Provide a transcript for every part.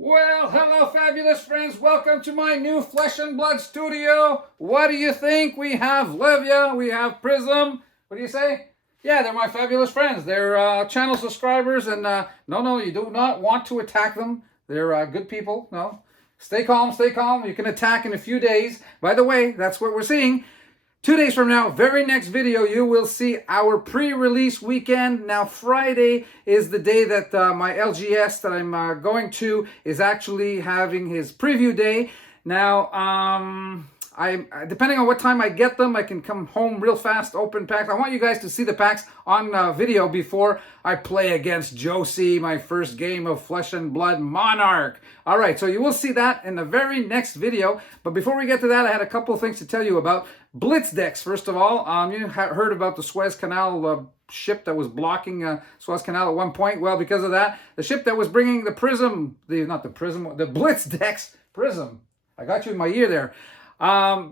Well, hello, fabulous friends. Welcome to my new Flesh and Blood studio. What do you think? We have Livia, we have Prism. What do you say? Yeah, they're my fabulous friends. They're channel subscribers, and no, you do not want to attack them. They're good people. No, stay calm, stay calm. You can attack in a few days. By the way, that's what we're seeing. 2 days from now, very next video, you will see our pre-release weekend. Now, Friday is the day that my LGS that I'm going to is actually having his preview day. Now, depending on what time I get them, I can come home real fast, open packs. I want you guys to see the packs on video before I play against Josie, my first game of Flesh and Blood Monarch. All right, so you will see that in the very next video. But before we get to that, I had a couple of things to tell you about. Blitz decks, first of all. You heard about the Suez Canal ship that was blocking Suez Canal at one point. Well, because of that, the ship that was bringing the the Blitz decks, Prism. I got you in my ear there.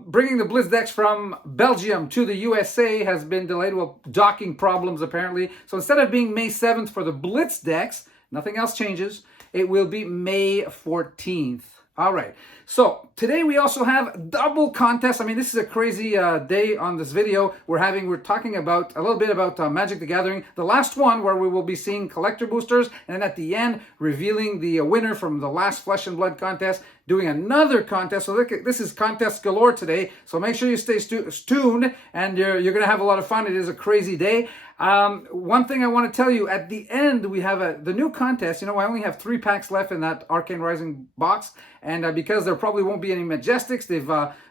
Bringing the Blitz decks from Belgium to the USA has been delayed. Well, docking problems apparently. So instead of being May 7th for the Blitz decks, nothing else changes. It will be May 14th. All right, so today we also have double contests. I mean, this is a crazy day on this video. We're talking about a little bit about Magic the Gathering. The last one where we will be seeing collector boosters, and then at the end revealing the winner from the last Flesh and Blood contest, doing another contest. So look, this is contest galore today. So make sure you stay tuned, and you're going to have a lot of fun. It is a crazy day. One thing I want to tell you, at the end we have the new contest. You know, I only have 3 packs left in that Arcane Rising box, and because there probably won't be any Majestics,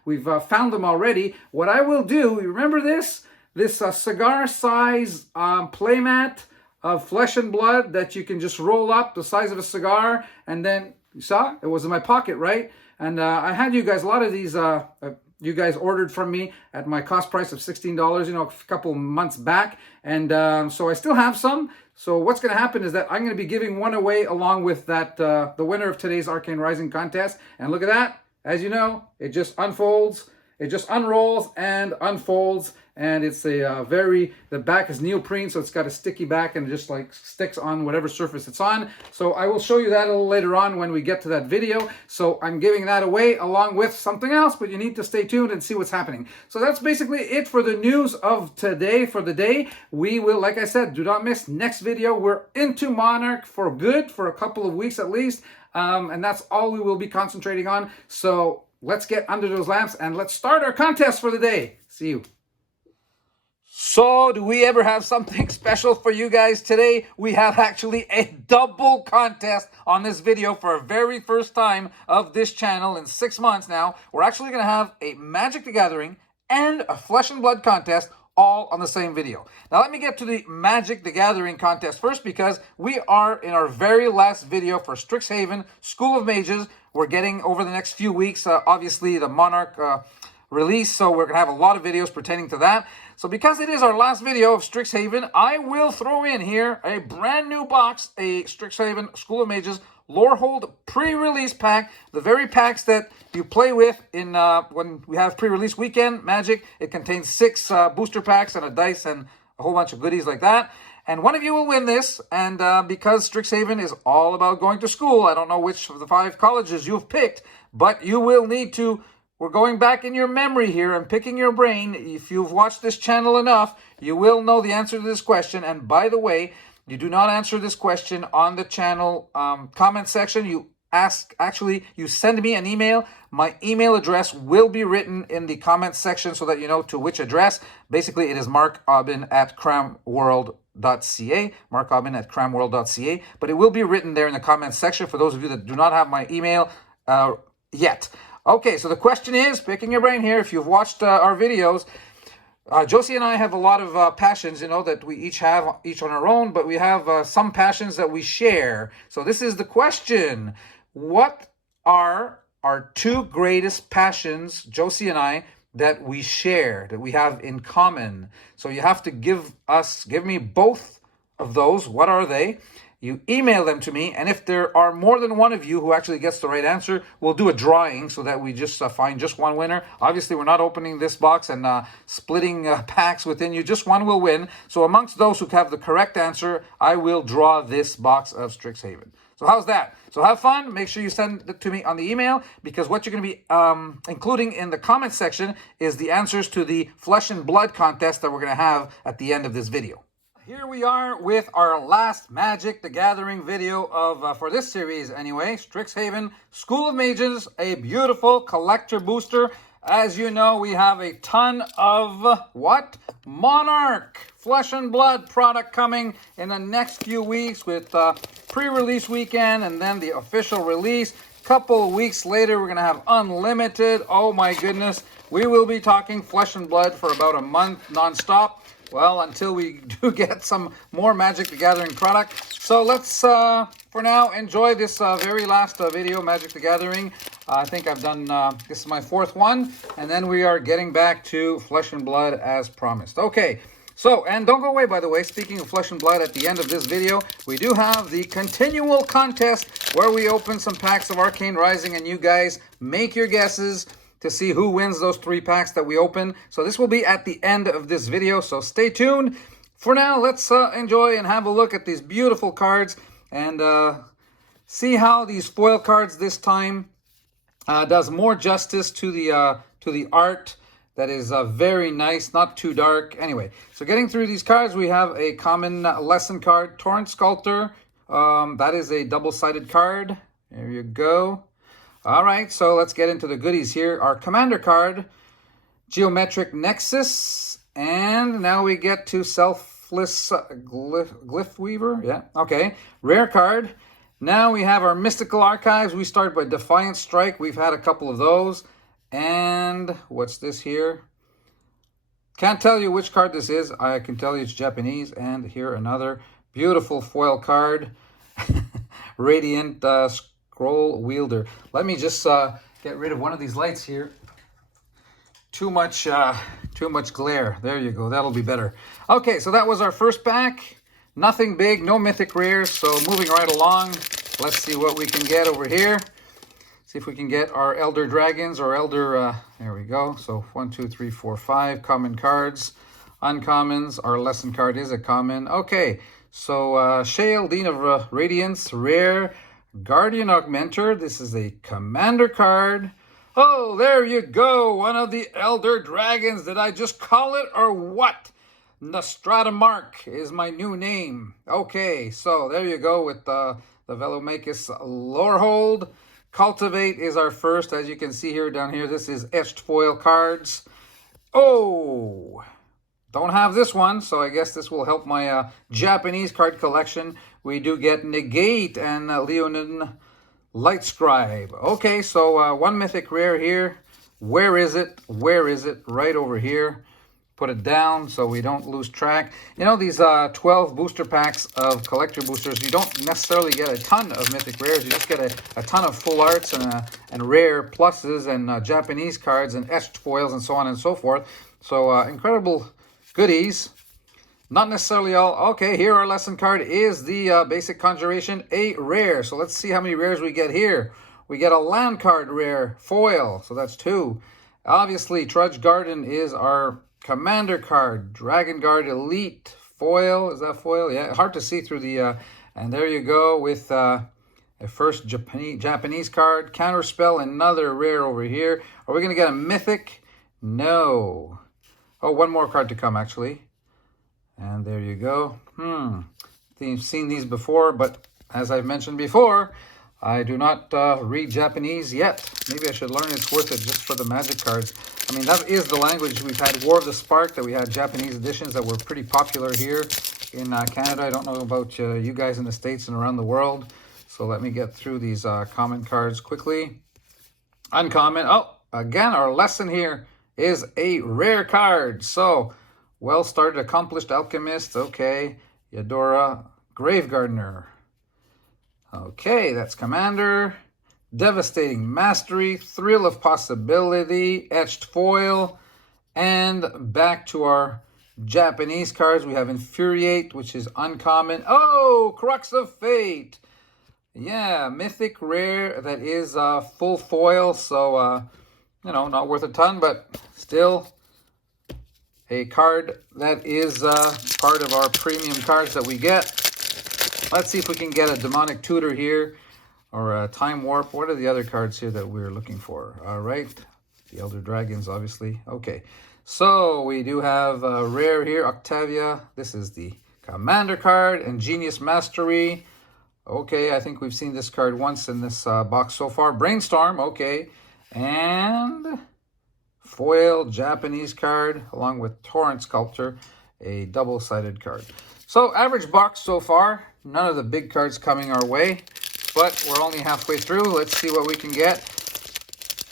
we've found them already. What I will do, you remember this cigar size playmat of Flesh and Blood that you can just roll up the size of a cigar, and then you saw it was in my pocket, right? And I had you guys a lot of these. You guys ordered from me at my cost price of $16, you know, a couple months back. And so I still have some. So what's going to happen is that I'm going to be giving one away along with that, the winner of today's Arcane Rising contest. And look at that. As you know, it just unfolds. It just unrolls and unfolds. And it's the back is neoprene, so it's got a sticky back and it just like sticks on whatever surface it's on. So I will show you that a little later on when we get to that video. So I'm giving that away along with something else, but you need to stay tuned and see what's happening. So that's basically it for the news of today. For the day, we will, like I said, do not miss next video. We're into Monarch for good, for a couple of weeks at least. And that's all we will be concentrating on. So let's get under those lamps and let's start our contest for the day. See you. So, do we ever have something special for you guys today? We have actually a double contest on this video for a very first time of this channel in 6 months now. We're actually going to have a Magic the Gathering and a Flesh and Blood contest all on the same video. Now, let me get to the Magic the Gathering contest first, because we are in our very last video for Strixhaven School of Mages. We're getting, over the next few weeks, obviously the Monarch release, so we're going to have a lot of videos pertaining to that. So because it is our last video of Strixhaven, I will throw in here a brand new box, a Strixhaven School of Mages Lorehold pre-release pack, the very packs that you play with in when we have pre-release weekend Magic. It contains 6 booster packs and a dice and a whole bunch of goodies like that. And one of you will win this, and because Strixhaven is all about going to school, I don't know which of the 5 colleges you've picked, but you will need to. We're going back in your memory here and picking your brain. If you've watched this channel enough, you will know the answer to this question. And by the way, you do not answer this question on the channel comment section. You send me an email. My email address will be written in the comment section so that you know to which address. Basically, it is markaubin@cramworld.ca, markaubin@cramworld.ca. But it will be written there in the comment section for those of you that do not have my email yet. Okay, so the question is, picking your brain here, if you've watched our videos, Josie and I have a lot of passions, you know, that we each have, each on our own, but we have some passions that we share. So this is the question. What are our 2 greatest passions, Josie and I, that we share, that we have in common? So you have to give me both of those. What are they? You email them to me, and if there are more than one of you who actually gets the right answer, we'll do a drawing so that we just find just one winner. Obviously, we're not opening this box and splitting packs within you. Just one will win. So amongst those who have the correct answer, I will draw this box of Strixhaven. So how's that? So have fun. Make sure you send it to me on the email, because what you're going to be including in the comment section is the answers to the Flesh and Blood contest that we're going to have at the end of this video. Here we are with our last Magic the Gathering video of for this series anyway. Strixhaven School of Mages, a beautiful collector booster. As you know, we have a ton of what? Monarch Flesh and Blood product coming in the next few weeks with pre-release weekend and then the official release. Couple of weeks later, we're going to have Unlimited. Oh my goodness. We will be talking Flesh and Blood for about a month nonstop. Well, until we do get some more Magic the Gathering product. So let's, for now, enjoy this very last video, Magic the Gathering. I think I've done, this is my 4th one. And then we are getting back to Flesh and Blood as promised. Okay, so, and don't go away, by the way. Speaking of Flesh and Blood, at the end of this video, we do have the continual contest where we open some packs of Arcane Rising and you guys make your guesses to see who wins those 3 packs that we open. So this will be at the end of this video, so stay tuned. For now, let's enjoy and have a look at these beautiful cards and see how these foil cards this time does more justice to the art. That is very nice, not too dark. Anyway, so getting through these cards, we have a common lesson card, Torrent Sculptor. That is a double-sided card. There you go. All right, so let's get into the goodies here. Our commander card, Geometric Nexus, and now we get to Selfless Glyph Weaver. Yeah, okay. Rare card. Now we have our Mystical Archives. We start by Defiant Strike. We've had a couple of those. And what's this here? Can't tell you which card this is. I can tell you it's Japanese. And here another beautiful foil card, Radiant Scroll Wielder. Let me just get rid of one of these lights here. Too much glare. There you go. That'll be better. Okay, so that was our first pack. Nothing big, no mythic rares. So moving right along, let's see what we can get over here. See if we can get our Elder Dragons or Elder. There we go. So 1, 2, 3, 4, 5 common cards. Uncommons. Our lesson card is a common. Okay, so Shale, Dean of Radiance, rare. Guardian Augmenter. This is a commander card. Oh, there you go. One of the Elder Dragons. Did I just call it or what? Nostradamark is my new name. Okay, so there you go with the Velomachus Lorehold. Cultivate is our first. As you can see here down here, this is etched foil cards. Oh, don't have this one, so I guess this will help my Japanese card collection. We do get Negate and Leonin Lightscribe. Okay, so 1 mythic rare here. Where is it? Where is it? Right over here. Put it down so we don't lose track. You know, these 12 booster packs of collector boosters, you don't necessarily get a ton of mythic rares. You just get a ton of full arts and rare pluses and Japanese cards and etched foils and so on and so forth. So incredible goodies. Not necessarily all. Okay, here our lesson card is the basic conjuration, a rare. So let's see how many rares we get here. We get a land card rare foil, so that's 2. Obviously, Trudge Garden is our commander card. Dragon Guard Elite foil. Is that foil? Yeah, hard to see through the... and there you go with a first Japanese card. Counterspell, another rare over here. Are we going to get a mythic? No. Oh, one more card to come, actually. And there you go. You've seen these before, but as I've mentioned before, I do not read Japanese yet. Maybe I should learn. It's worth it just for the Magic cards. I mean, that is the language. We've had War of the Spark, that we had Japanese editions that were pretty popular here in Canada. I don't know about you guys in the States and around the world. So let me get through these common cards quickly. Uncommon. Oh, again, our lesson here is a rare card. So, well started, Accomplished Alchemist. Okay. Yadora, Grave Gardener. Okay, that's Commander. Devastating Mastery, Thrill of Possibility, Etched Foil, and back to our Japanese cards. We have Infuriate, which is uncommon. Oh, Crux of Fate. Yeah, mythic rare that is full foil, so, you know, not worth a ton, but still a card that is part of our premium cards that we get. Let's see if we can get a demonic tutor here or a time warp. What are the other cards here that we're looking for? All right. The Elder Dragons, obviously. Okay. So we do have a rare here, Octavia. This is the Commander card. Ingenious Mastery. Okay, I think we've seen this card once in this box so far. Brainstorm, okay. And foil Japanese card along with Torrent Sculptor, a double-sided card. So average box so far. None of the big cards coming our way, but we're only halfway through. Let's see what we can get.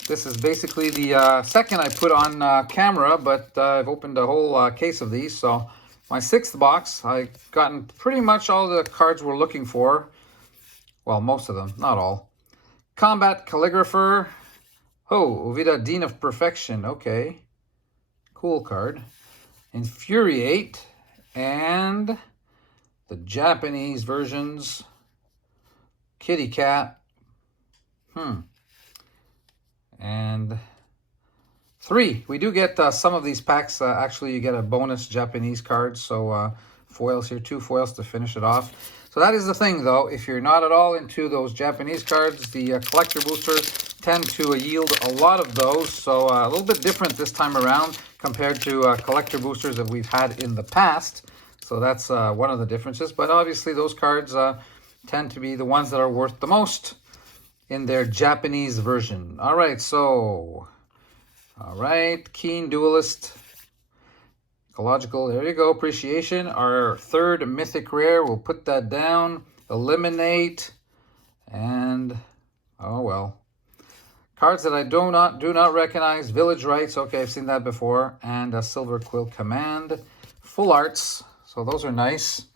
This is basically the second I put on camera, but I've opened a whole case of these. So my 6th box, I've gotten pretty much all the cards we're looking for. Well, most of them, not all. Combat Calligrapher. Oh, Ovida, Dean of Perfection. Okay. Cool card. Infuriate. And the Japanese versions. Kitty Cat. And 3. We do get some of these packs. Actually, you get a bonus Japanese card. So foils here. 2 foils to finish it off. So that is the thing, though. If you're not at all into those Japanese cards, the collector boosters tend to yield a lot of those. So a little bit different this time around compared to collector boosters that we've had in the past. So that's one of the differences. But obviously, those cards tend to be the ones that are worth the most in their Japanese version. All right, so... All right, Keen Duelist. Ecological, there you go. Appreciation. Our 3rd mythic rare. We'll put that down. Eliminate. And, oh well. Cards that I do not recognize. Village Rights. Okay, I've seen that before. And a Silver Quill Command. Full arts. So those are nice.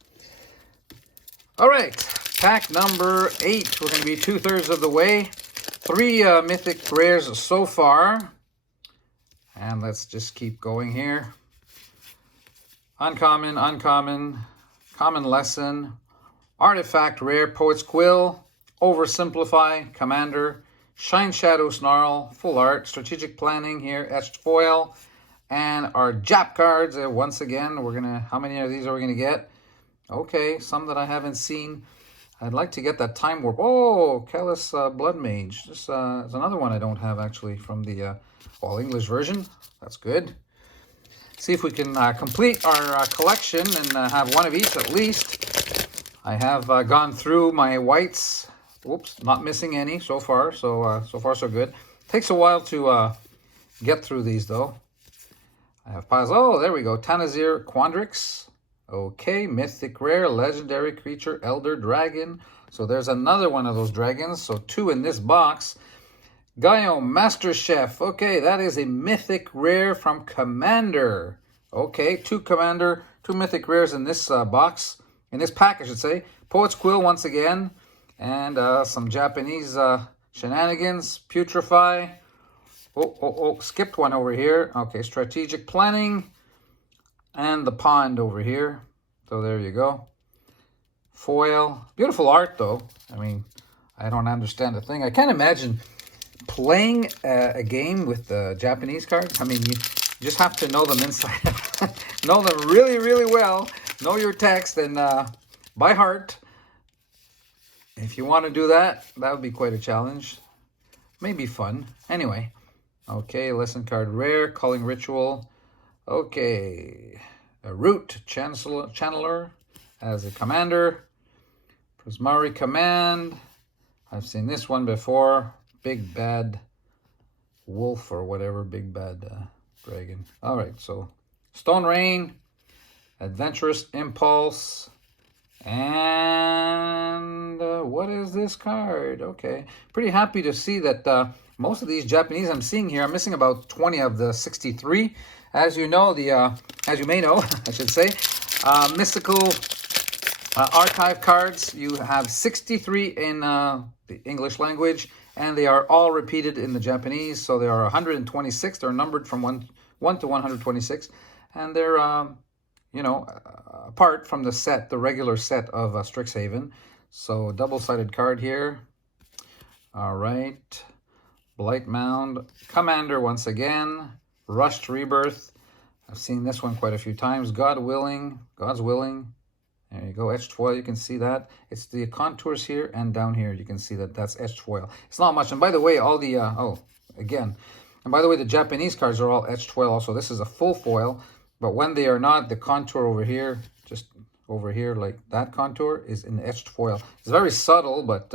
All right. Pack number 8. We're going to be 2/3 of the way. 3 mythic rares so far. And let's just keep going here. Uncommon, uncommon, common lesson, artifact rare, Poet's Quill, oversimplify, commander, shine shadow snarl, full art, strategic planning here, etched foil, and our Jap cards. Once again, we're gonna. How many of these are we gonna get? Okay, some that I haven't seen. I'd like to get that time warp. Oh, Callous Blood Mage. This is another one I don't have actually from the all English version. That's good. See if we can complete our collection and have one of each at least. I have gone through my whites. Whoops, not missing any so far. So far so good. Takes a while to get through these though. I have piles. Oh, there we go. Tanazir Quandrix. Okay, mythic rare, legendary creature, Elder Dragon. So there's another one of those dragons. So 2 in this box. Gaio, Master Chef. Okay, that is a mythic rare from Commander. Okay, 2 Commander, 2 mythic rares in this box. In this pack, I should say. Poet's Quill once again. And some Japanese shenanigans. Putrefy. Oh, skipped one over here. Okay, Strategic Planning. And the Pond over here. So there you go. Foil. Beautiful art, though. I mean, I don't understand a thing. I can't imagine playing a game with the Japanese cards. I mean, you just have to know them inside. Know them really, really well. Know your text and by heart. If you want to do that, that would be quite a challenge. Maybe fun. Anyway. Okay, lesson card rare. Calling Ritual. Okay. A Root Channeler as a commander. Prismari Command. I've seen this one before. Big Bad Wolf or whatever. Big Bad Dragon. All right, so Stone Rain. Adventurous Impulse. And what is this card? Okay. Pretty happy to see that most of these Japanese I'm seeing here, I'm missing about 20 of the 63. As you know, as you may know, I should say, mystical archive cards, you have 63 in the English language, and they are all repeated in the Japanese. So there are 126. They're numbered from 1 to 126, and they're apart from the set, the regular set of Strixhaven. So double-sided card here. All right. Blight Mound. Commander once again. Rushed Rebirth. I've seen this one quite a few times. God's Willing. There you go, etched foil. You can see that. It's the contours here and down here. You can see that that's etched foil. It's not much. And by the way, all the, again, and by the way, the Japanese cards are all etched foil also. This is a full foil, but when they are not, the contour over here, just over here, like that contour, is in etched foil. It's very subtle, but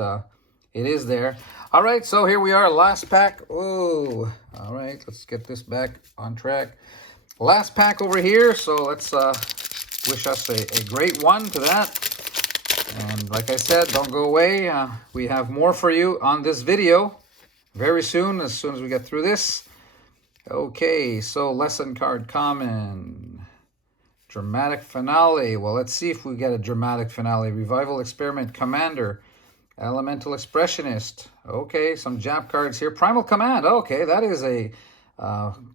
it is there. All right, so here we are, last pack. Oh, all right, let's get this back on track. Last pack over here, so let's wish us a great one to that. And like I said, don't go away. We have more for you on this video very soon as we get through this. Okay, so lesson card common. Dramatic finale. Well, let's see if we get a dramatic finale. Revival Experiment Commander. Elemental Expressionist. Okay, some Jap cards here. Primal Command. Okay, that is a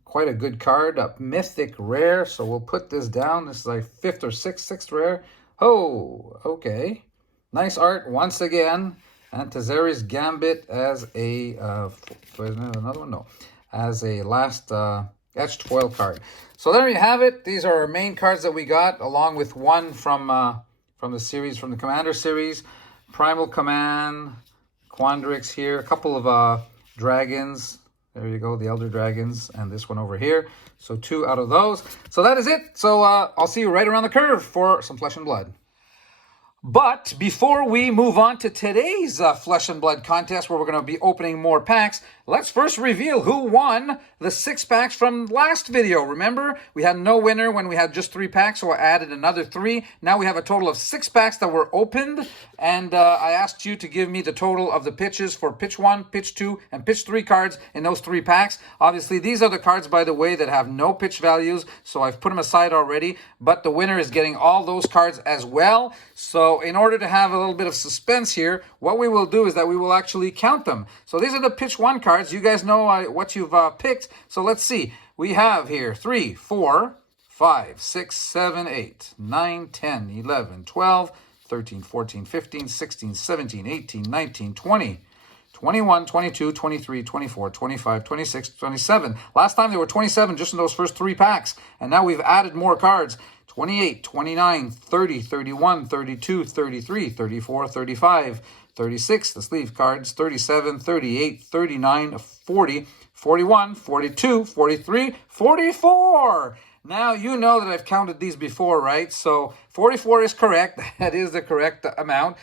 quite a good card. A mythic rare. So we'll put this down. This is like fifth or sixth rare. Oh, okay. Nice art once again. And Tazari's Gambit as a another one. No, as a last etched foil card. So there you have it. These are our main cards that we got, along with one from the series, from the Commander series. Primal Command, Quandrix here, a couple of dragons. There you go, the Elder Dragons, and this one over here. So 2 out of those. So that is it. So I'll see you right around the curve for some Flesh and Blood. But before we move on to today's Flesh and Blood contest, where we're going to be opening more packs, let's first reveal who won the 6 packs from last video. Remember, we had no winner when we had just 3 packs, so I added another 3. Now we have a total of 6 packs that were opened, and I asked you to give me the total of the pitches for pitch 1, pitch 2, and pitch 3 cards in those 3 packs. Obviously, these are the cards, by the way, that have no pitch values, so I've put them aside already, but the winner is getting all those cards as well. So in order to have a little bit of suspense here, what we will do is that we will actually count them. So these are the pitch 1 cards. You guys know what you've picked. So let's see. We have here 3, 4, 5, 6, 7, 8, 9, 10, 11, 12, 13, 14, 15, 16, 17, 18, 19, 20, 21, 22, 23, 24, 25, 26, 27. Last time there were 27 just in those first 3 packs. And now we've added more cards. 28, 29, 30, 31, 32, 33, 34, 35, 36, the sleeve cards, 37, 38, 39, 40, 41, 42, 43, 44. Now, you know that I've counted these before, right? So 44 is correct. That is the correct amount.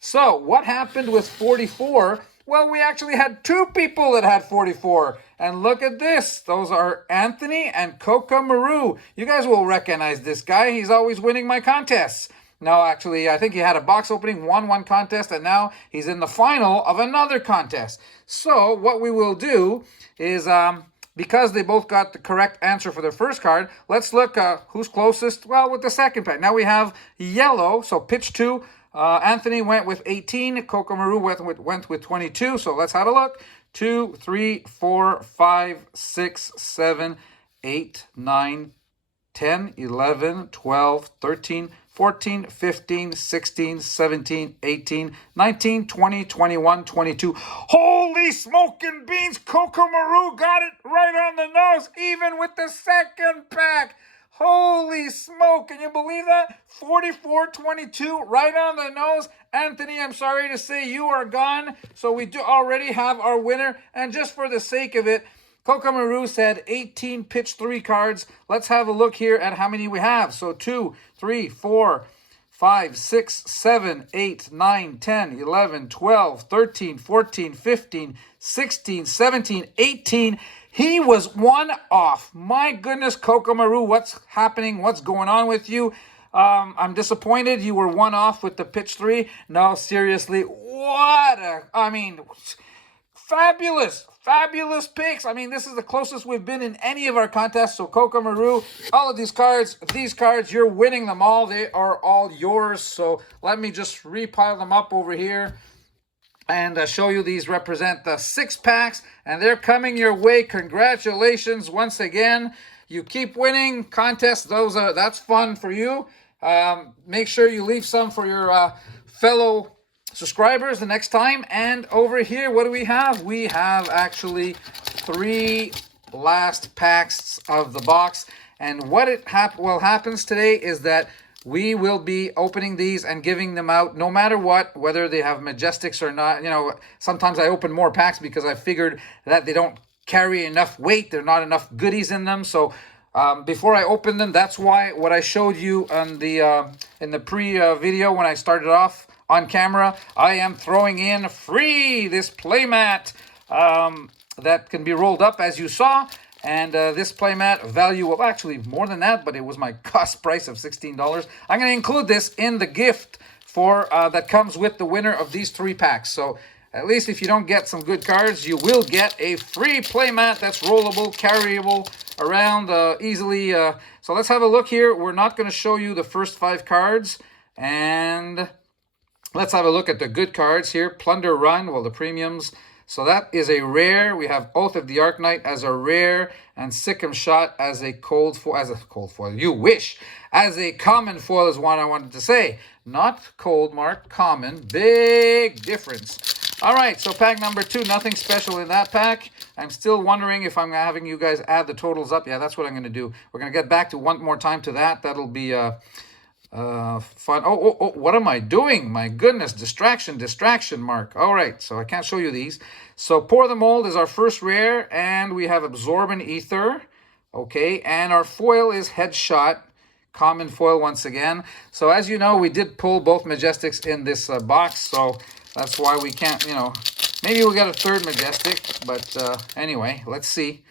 So what happened with 44? Well, we actually had 2 people that had 44. And look at this. Those are Anthony and Coca Maru. You guys will recognize this guy. He's always winning my contests. No, actually, I think he had a box opening, won one contest, and now he's in the final of another contest. So what we will do is, because they both got the correct answer for their first card, let's look who's closest, well, with the second pack. Now we have yellow, so pitch 2. Anthony went with 18. Coca Maru went with 22. So let's have a look. 2, 3, 4, 5, 6, 7, 8, 9, 10, 11, 12, 13, 14, 15, 16, 17, 18, 19, 20, 21, 22. Holy smoking beans! Coca Maru got it right on the nose, even with the second pack. Holy smoke, can you believe that? 44-22, right on the nose. Anthony, I'm sorry to say you are gone. So we do already have our winner. And just for the sake of it, Coca Maru said 18 pitch 3 cards. Let's have a look here at how many we have. So 2, 3, 4, 5, 6, 7, 8, 9, 10, 11, 12, 13, 14, 15, 16, 17, 18. He was 1 off. My goodness, Coca Maru, what's happening? What's going on with you? I'm disappointed you were 1 off with the pitch 3. No, seriously, fabulous picks. I mean, this is the closest we've been in any of our contests. So Coca Maru, all of these cards, you're winning them all. They are all yours. So let me just repile them up over here and show you these represent the 6 packs, and they're coming your way. Congratulations once again. You keep winning contests. That's fun for you. Make sure you leave some for your fellow subscribers the next time. And over here, what do we have? We have actually 3 last packs of the box. And what happens today is that we will be opening these and giving them out no matter what, whether they have Majestics or not. You know, sometimes I open more packs because I figured that they don't carry enough weight. There are not enough goodies in them. So before I open them, that's why what I showed you on the in the pre-video when I started off on camera, I am throwing in free this playmat that can be rolled up, as you saw. And this playmat, value of actually more than that, but it was my cost price of $16. I'm going to include this in the gift for that comes with the winner of these 3 packs. So at least if you don't get some good cards, you will get a free playmat that's rollable, carryable around easily. So let's have a look here. We're not going to show you the first 5 cards. And let's have a look at the good cards here. Plunder Run, well, the premiums. So that is a rare. We have Oath of the Arknight as a rare, and Sikkim Shot as a cold foil. You wish. As a common foil is what I wanted to say. Not cold, Mark. Common. Big difference. All right, so pack number 2. Nothing special in that pack. I'm still wondering if I'm having you guys add the totals up. Yeah, that's what I'm going to do. We're going to get back to one more time to that. That'll be fun. Oh, what am I doing? My goodness, distraction, Mark. All right, so I can't show you these. So Pour the Mold is our first rare, and we have Absorbent Ether. Okay, and our foil is Headshot, common foil once again. So as you know, we did pull both Majestics in this box, so that's why we can't, you know, maybe we'll get a third Majestic, but anyway, let's see.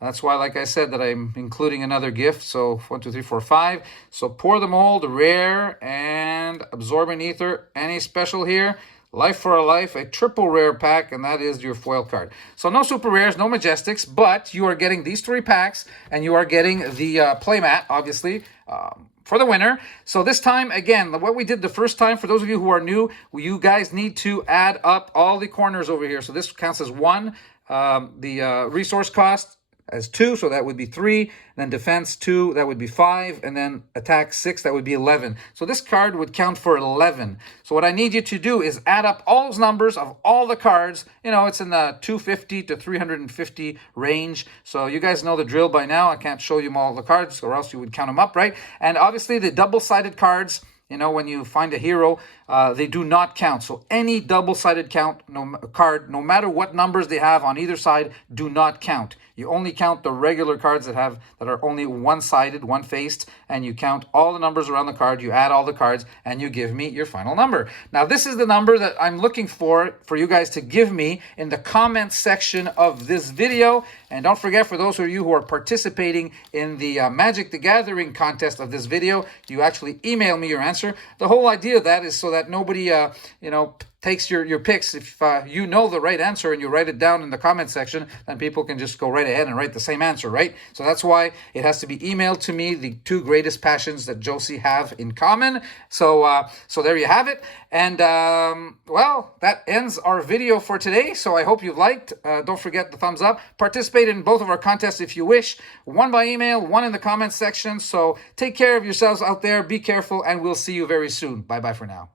That's why, like I said, that I'm including another gift. So 1, 2, 3, 4, 5. So Pour the Mold, rare, and Absorbent Ether. Any special here? Life for a Life, a triple rare pack, and that is your foil card. So no super rares, no Majestics, but you are getting these 3 packs, and you are getting the playmat, obviously, for the winner. So this time, again, what we did the first time, for those of you who are new, you guys need to add up all the corners over here. So this counts as 1. The resource cost as 2, so that would be 3. Then defense 2, that would be 5. And then attack 6, that would be 11. So this card would count for 11. So what I need you to do is add up all those numbers of all the cards. You know, it's in the 250 to 350 range. So you guys know the drill by now. I can't show you all the cards, or else you would count them up, right? And obviously the double-sided cards, you know, when you find a hero, they do not count. So any double-sided card, no matter what numbers they have on either side, do not count. You only count the regular cards that are only one-sided, one-faced, and you count all the numbers around the card. You add all the cards, and you give me your final number. Now, this is the number that I'm looking for you guys to give me in the comments section of this video. And don't forget, for those of you who are participating in the Magic the Gathering contest of this video, you actually email me your answer. The whole idea of that is so that nobody, you know, takes your picks. If you know the right answer and you write it down in the comment section, then people can just go right ahead and write the same answer, right? So that's why it has to be emailed to me, the 2 greatest passions that Josie have in common. So so there you have it. And well, that ends our video for today. So I hope you liked. Don't forget the thumbs up. Participate in both of our contests if you wish. 1 by email, 1 in the comments section. So take care of yourselves out there. Be careful, and we'll see you very soon. Bye-bye for now.